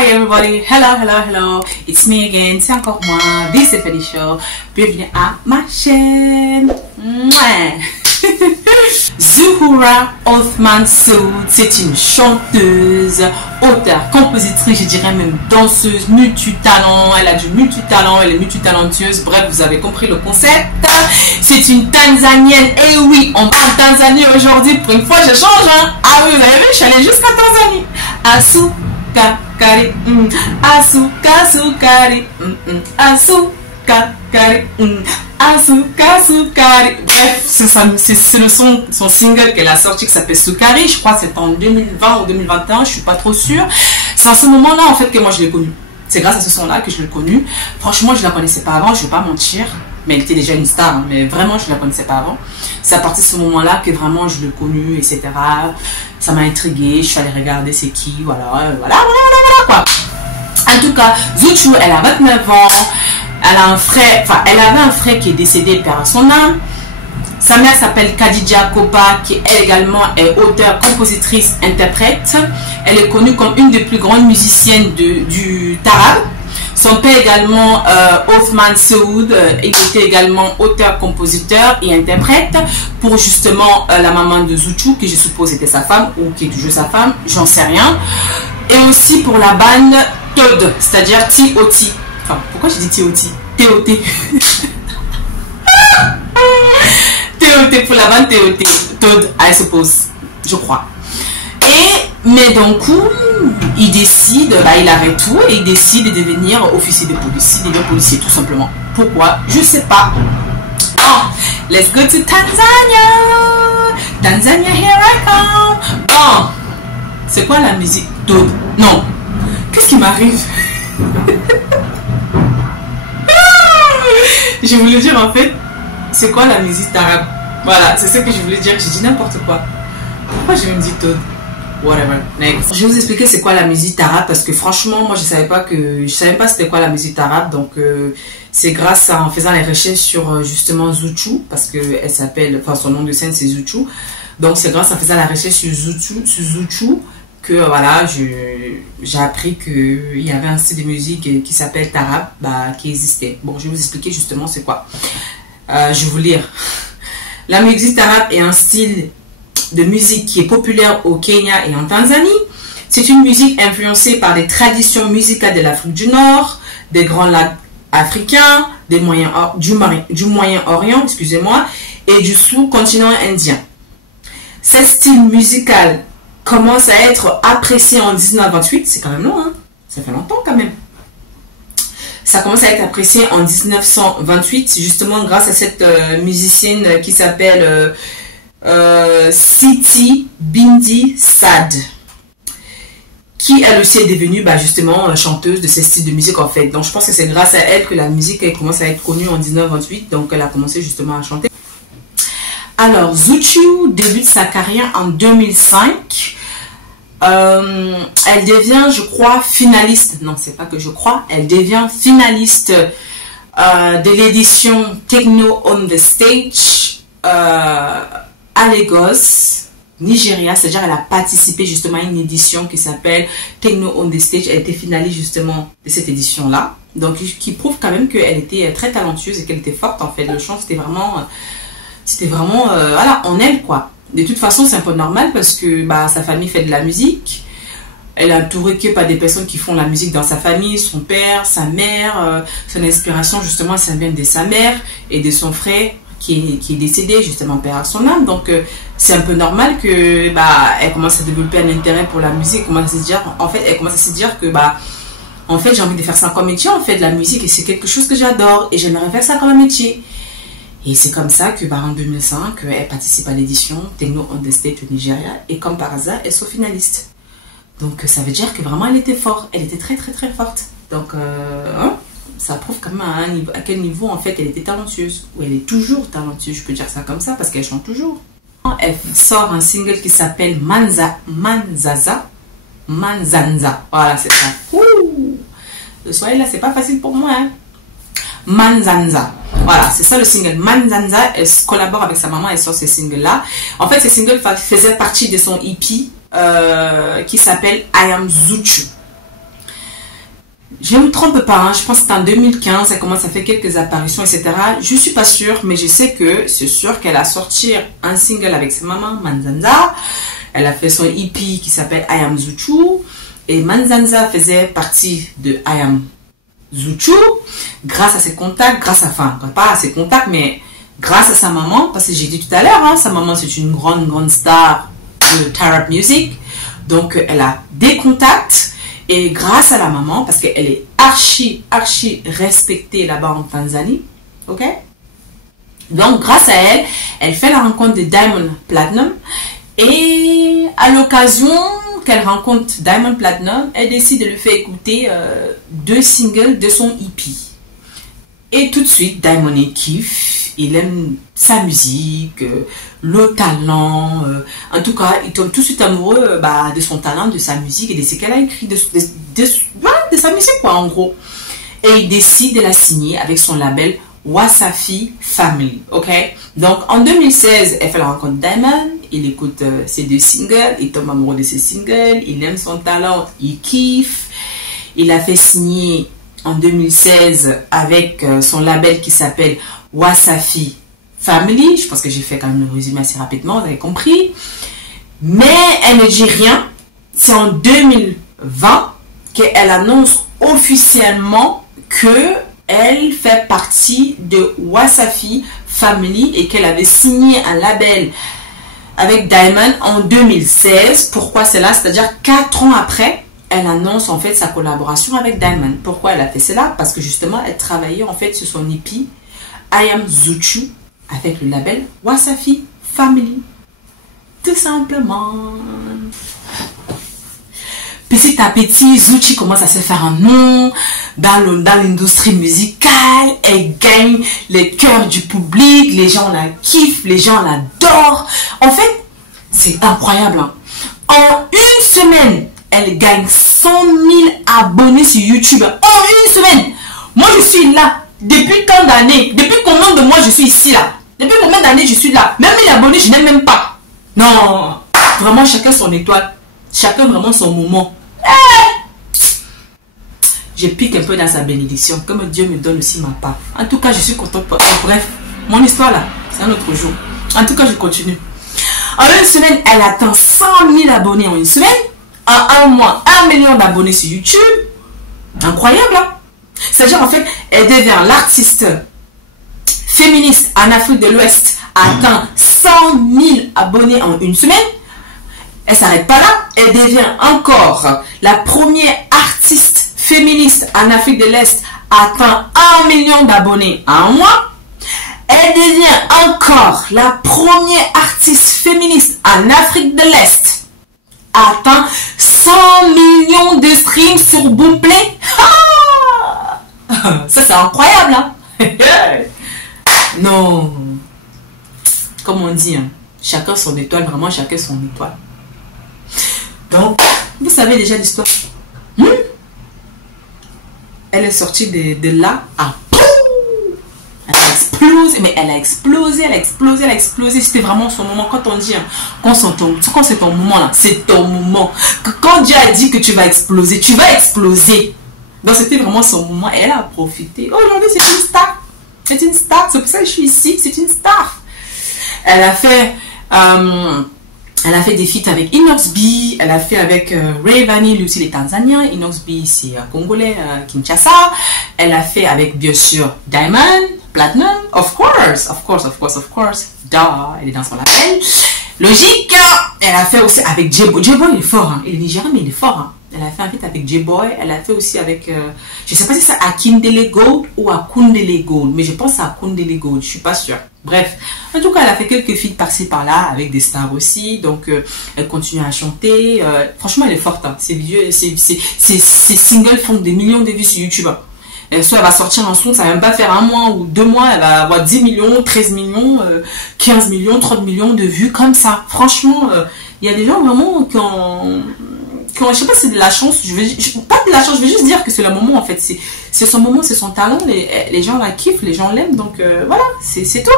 Hi everybody, hello, it's me again, c'est encore moi, This is Felicia, bienvenue à ma chaîne. Zuhura Othman Soud, c'est une chanteuse, auteure, compositrice, je dirais même danseuse, multitalent, elle a du multitalent, elle est multitalentueuse, bref, vous avez compris le concept. C'est une Tanzanienne, et oui, on parle Tanzanie aujourd'hui, pour une fois je change, hein. Ah oui, vous avez vu, je suis allée jusqu'à Tanzanie. Asuka Kari, Asuka Sukari, Asuka Kari, Asuka Sukari. Bref, c'est le son single qu'elle a sorti qui s'appelle Sukari. Je crois que c'est en 2020 ou 2021, je suis pas trop sûre. C'est en ce moment-là en fait que moi je l'ai connue. C'est grâce à ce son-là que je l'ai connue. Franchement, je la connaissais pas avant, je vais pas mentir. Mais elle était déjà une star, hein, mais vraiment je la connaissais pas avant. C'est à partir de ce moment-là que vraiment je l'ai connue, etc. Ça m'a intriguée, je suis allée regarder c'est qui, voilà, quoi. En tout cas, Zuchu, elle a 29 ans, elle a un frère, enfin elle avait un frère qui est décédé, père à son âme. Sa mère s'appelle Khadija Kopa, qui elle également est auteure, compositrice, interprète. Elle est connue comme une des plus grandes musiciennes du Tarab. Son père également, Othman Soud, il était également auteur, compositeur et interprète pour justement la maman de Zuchu, qui je suppose était sa femme ou qui est toujours sa femme, j'en sais rien. Et aussi pour la bande Todd, c'est-à-dire T.O.T. Enfin, pourquoi je dis T.O.T? T.O.T. T.O.T. pour la bande T.O.T. Todd, I suppose, je crois. Mais donc, il décide, il arrête tout et il décide de devenir officier de police, de devenir policier tout simplement. Pourquoi? Je sais pas. Oh, let's go to Tanzania. Tanzania, here I come. Bon, c'est quoi la musique d'Aude? Non. Qu'est-ce qui m'arrive? Je voulais dire en fait, c'est quoi la musique arabe? Voilà, c'est ce que je voulais dire. J'ai dit n'importe quoi. Pourquoi je me dis Aude? Whatever, next. Je vais vous expliquer c'est quoi la musique arabe parce que franchement moi je savais pas c'était quoi la musique arabe, donc c'est grâce à en faisant les recherches sur justement Zuchu, parce que elle s'appelle, enfin son nom de scène c'est Zuchu, donc c'est grâce à faisant la recherche sur Zuchu que voilà j'ai appris que il y avait un style de musique qui s'appelle Tarab qui existait. Bon, je vais vous expliquer justement c'est quoi. Je vais vous lire. La musique arabe est un style de musique qui est populaire au Kenya et en Tanzanie. C'est une musique influencée par les traditions musicales de l'Afrique du Nord, des grands lacs africains, du Moyen-Orient, excusez-moi, et du sous-continent indien. Ce style musical commence à être apprécié en 1928, c'est quand même long, hein? Ça fait longtemps quand même. Ça commence à être apprécié en 1928, justement grâce à cette musicienne qui s'appelle Siti Bindi Saad, qui elle aussi est devenue justement chanteuse de ce style de musique en fait. Donc je pense que c'est grâce à elle que la musique elle commence à être connue en 1928, donc elle a commencé justement à chanter. Alors Zuchu débute sa carrière en 2005. Elle devient, je crois, finaliste, non c'est pas que je crois, elle devient finaliste de l'édition Techno on the Stage à Lagos, Nigeria, c'est-à-dire elle a participé justement à une édition qui s'appelle Techno on the Stage. Elle était finaliste justement de cette édition-là, donc qui prouve quand même qu'elle était très talentueuse et qu'elle était forte en fait. Le chant c'était vraiment voilà, en elle quoi. De toute façon c'est un peu normal parce que sa famille fait de la musique. Elle est entourée que par des personnes qui font la musique dans sa famille, son père, sa mère, son inspiration justement ça vient de sa mère et de son frère qui est décédé justement, père à son âme. Donc c'est un peu normal que elle commence à développer un intérêt pour la musique. Elle commence à se dire que en fait j'ai envie de faire ça comme métier en fait, de la musique, et c'est quelque chose que j'adore et j'aimerais faire ça comme un métier. Et c'est comme ça que en 2005 elle participe à l'édition Techno on the Stage au Nigeria et comme par hasard elle soit finaliste. Donc ça veut dire que vraiment elle était forte, elle était très très très forte. Donc ça prouve quand même à quel niveau en fait elle était talentueuse, ou elle est toujours talentueuse, je peux dire ça comme ça parce qu'elle chante toujours. Elle sort un single qui s'appelle Manzanza, voilà c'est ça. Ouh, le soir là c'est pas facile pour moi, hein. Manzanza, voilà c'est ça le single Manzanza. Elle collabore avec sa maman, elle sort ce single là. En fait ce single faisait partie de son EP qui s'appelle I Am Zuchu. je ne me trompe pas, hein, je pense que c'est en 2015, elle commence à faire quelques apparitions, etc. Je ne suis pas sûre, mais je sais que c'est sûr qu'elle a sorti un single avec sa maman, Manzanza. Elle a fait son EP qui s'appelle I Am Zuchu. Et Manzanza faisait partie de I Am Zuchu grâce à ses contacts, enfin, pas à ses contacts, mais grâce à sa maman, parce que j'ai dit tout à l'heure, hein, sa maman c'est une grande star de Tarab Music. Donc elle a des contacts. Et grâce à la maman, parce qu'elle est archi respectée là-bas en Tanzanie, ok? Donc grâce à elle, elle fait la rencontre de Diamond Platnumz. Et à l'occasion qu'elle rencontre Diamond Platnumz, elle décide de lui faire écouter 2 singles de son EP. Et tout de suite, Diamond il kiffe. Il aime sa musique, le talent. En tout cas, il tombe tout de suite amoureux de son talent, de sa musique et de ce qu'elle a écrit, de sa musique, quoi, en gros. Et il décide de la signer avec son label Wasafi Family. Ok? Donc, en 2016, elle fait la rencontre de Diamond. Il écoute ses 2 singles. Il tombe amoureux de ses singles. Il aime son talent. Il kiffe. Il l'a fait signer en 2016 avec son label qui s'appelle Wasafi Family. Je pense que j'ai fait quand même le résumé assez rapidement, vous avez compris. Mais elle ne dit rien. C'est en 2020 qu'elle annonce officiellement qu'elle fait partie de Wasafi Family et qu'elle avait signé un label avec Diamond en 2016. Pourquoi cela? C'est-à-dire 4 ans après, elle annonce en fait sa collaboration avec Diamond. Pourquoi elle a fait cela? Parce que justement, elle travaillait en fait sur son EP I Am Zuchu avec le label Wasafi Family. Tout simplement. Petit à petit, Zuchu commence à se faire un nom dans l'industrie musicale. Elle gagne les cœurs du public. Les gens la kiffent, les gens l'adorent. En fait, c'est incroyable. Hein. En une semaine, elle gagne 100 000 abonnés sur YouTube. En une semaine. Moi, je suis là. Depuis tant d'années? Depuis combien de mois je suis ici là? Depuis combien d'années je suis là? Même les abonnés, je n'aime même pas. Non. Vraiment, chacun son étoile. Chacun vraiment son moment. Je pique un peu dans sa bénédiction. Comme Dieu me donne aussi ma part. En tout cas, je suis contente. Bref, mon histoire là, c'est un autre jour. En tout cas, je continue. En une semaine, elle atteint 100 000 abonnés en une semaine. En un mois, 1 million d'abonnés sur YouTube. Incroyable, hein? C'est-à-dire, en fait, elle devient l'artiste féministe en Afrique de l'Ouest, atteint 100 000 abonnés en une semaine. Elle ne s'arrête pas là. Elle devient encore la première artiste féministe en Afrique de l'Est, atteint 1 million d'abonnés en un mois. Elle devient encore la première artiste féministe en Afrique de l'Est, atteint 100 millions de streams sur Boomplay. Ça, c'est incroyable, hein? Non. Comme on dit, hein, chacun son étoile, vraiment chacun son étoile. Donc, vous savez déjà l'histoire. Elle est sortie de là à... Elle a explosé, mais elle a explosé, elle a explosé, elle a explosé. C'était vraiment son moment. Quand on dit, hein, quand c'est ton moment là, c'est ton moment. Quand Dieu a dit que tu vas exploser, tu vas exploser. Donc c'était vraiment son moment. Et elle a profité. Aujourd'hui, c'est une star. C'est une star. C'est pour ça que je suis ici. C'est une star. Elle a fait des feats avec Inox B. Elle a fait avec Rayvanny, lui aussi les Tanzaniens. Inox B, c'est Congolais, Kinshasa. Elle a fait avec, bien sûr, Diamond Platnumz. Of course. Duh, elle est dans son label. Logique. Elle a fait aussi avec J-Boy. J-Boy, il est fort. Hein. Il est nigérien, mais il est fort. Hein. Elle a fait un feat avec J-Boy. Elle a fait aussi avec... je ne sais pas si c'est Akindele Gold ou Akundele Gold. Mais je pense à Akundele Gold. Je ne suis pas sûre. Bref. En tout cas, elle a fait quelques feats par-ci par-là avec des stars aussi. Donc, elle continue à chanter. Franchement, elle est forte. Hein. Ses singles font des millions de vues sur YouTube. Hein. Soit elle va sortir un son, ça va même pas faire 1 mois ou 2 mois. Elle va avoir 10 millions, 13 millions, 15 millions, 30 millions de vues comme ça. Franchement, il y a des gens vraiment qui ont... Je sais pas si c'est de la chance, pas de la chance, je vais juste dire que c'est le moment en fait, c'est son moment, c'est son talent, les gens la kiffent, les gens l'aiment, donc voilà, c'est tout.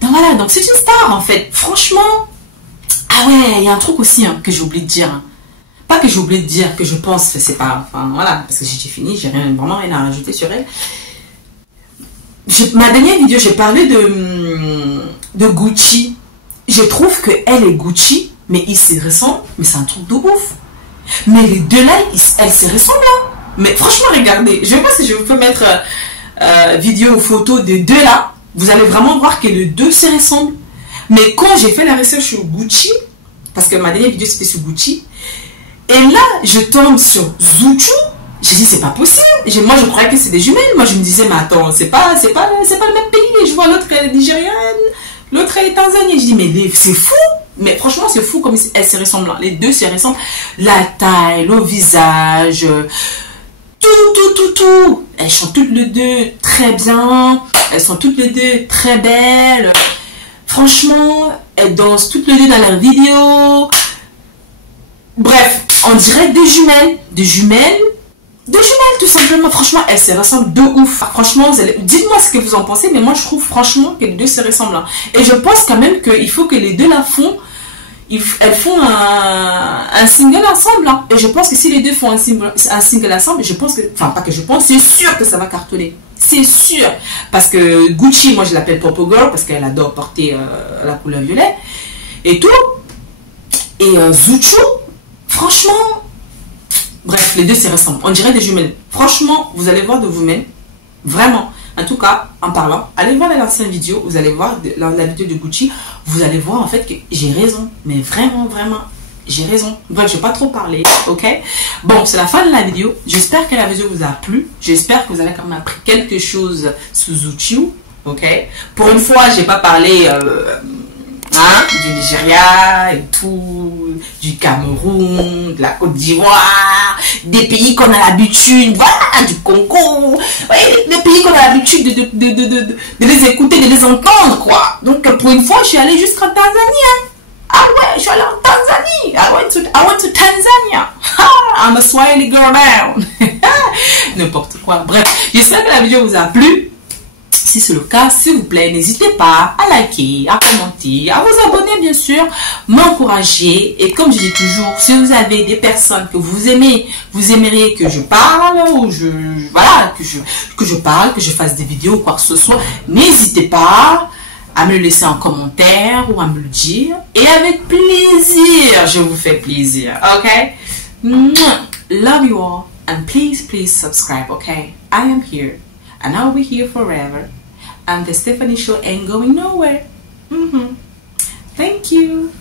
Donc voilà, donc c'est une star en fait, franchement. Ah ouais, il y a un truc aussi hein, que j'ai oublié de dire. Hein. Pas que j'ai oublié de dire que je pense, c'est pas, enfin voilà, parce que j'ai fini, j'ai vraiment rien à rajouter sur elle. Ma dernière vidéo, j'ai parlé de Gucci. Je trouve que elle est Gucci, mais ils se ressemblent, mais c'est un truc de ouf. Mais les deux là, elles se ressemblent là. Mais franchement, regardez, je sais pas si je peux mettre vidéo ou photo des deux là. Vous allez vraiment voir que les deux se ressemblent. Mais quand j'ai fait la recherche sur Gucci, parce que ma dernière vidéo c'était sur Gucci, et là je tombe sur Zuchu, j'ai dit c'est pas possible. Moi je croyais que c'est des jumelles. Moi je me disais mais attends, c'est pas le même pays. Et je vois l'autre elle est nigérienne, l'autre elle est tanzanienne. Je dis mais c'est fou. Mais franchement c'est fou comme elles se ressemblent. Les deux se ressemblent. La taille, le visage, tout. Elles sont toutes les deux très bien. Elles sont toutes les deux très belles. Franchement, elles dansent toutes les deux dans leurs vidéos. Bref, on dirait des jumelles. Des jumelles tout simplement. Franchement, elles se ressemblent de ouf. Franchement, dites-moi ce que vous en pensez. Mais moi, je trouve franchement que les deux se ressemblent. Et je pense quand même qu'il faut que les deux la font. Elles font un single ensemble. Et je pense que si les deux font un single ensemble, je pense que, enfin pas que je pense, c'est sûr que ça va cartonner. C'est sûr. Parce que Gucci, moi je l'appelle Popo Girl parce qu'elle adore porter la couleur violet. Et tout. Et Zuchu, franchement, bref, les deux se ressemblent. On dirait des jumelles. Franchement, vous allez voir de vous-même. Vraiment. En tout cas, en parlant, allez voir l'ancienne vidéo, vous allez voir la vidéo de Gucci, vous allez voir en fait que j'ai raison, mais vraiment, j'ai raison. Bref, je ne vais pas trop parler, ok? Bon, c'est la fin de la vidéo. J'espère que la vidéo vous a plu. J'espère que vous avez quand même appris quelque chose sur Zuchu, ok? Pour une fois, je n'ai pas parlé du Nigeria et tout, du Cameroun, de la Côte d'Ivoire, des pays qu'on a l'habitude, voilà, du Congo, des pays qu'on a l'habitude de les écouter, de les entendre, quoi. Donc, pour une fois, je suis allée jusqu'en Tanzanie, hein. Ah ouais, je suis allée en Tanzanie. I went to Tanzania. I'm a Swahili girl now. N'importe quoi. Bref, j'espère que la vidéo vous a plu. Si c'est le cas, s'il vous plaît, n'hésitez pas à liker, à commenter, à vous abonner bien sûr, m'encourager. Et comme je dis toujours, si vous avez des personnes que vous aimez, vous aimeriez que je parle, ou que je parle, que je fasse des vidéos ou quoi que ce soit, n'hésitez pas à me le laisser en commentaire ou à me le dire. Et avec plaisir, je vous fais plaisir, ok? Love you all. And please subscribe, okay? I am here. And I'll be here forever. And the Stephanie Show ain't going nowhere. Thank you.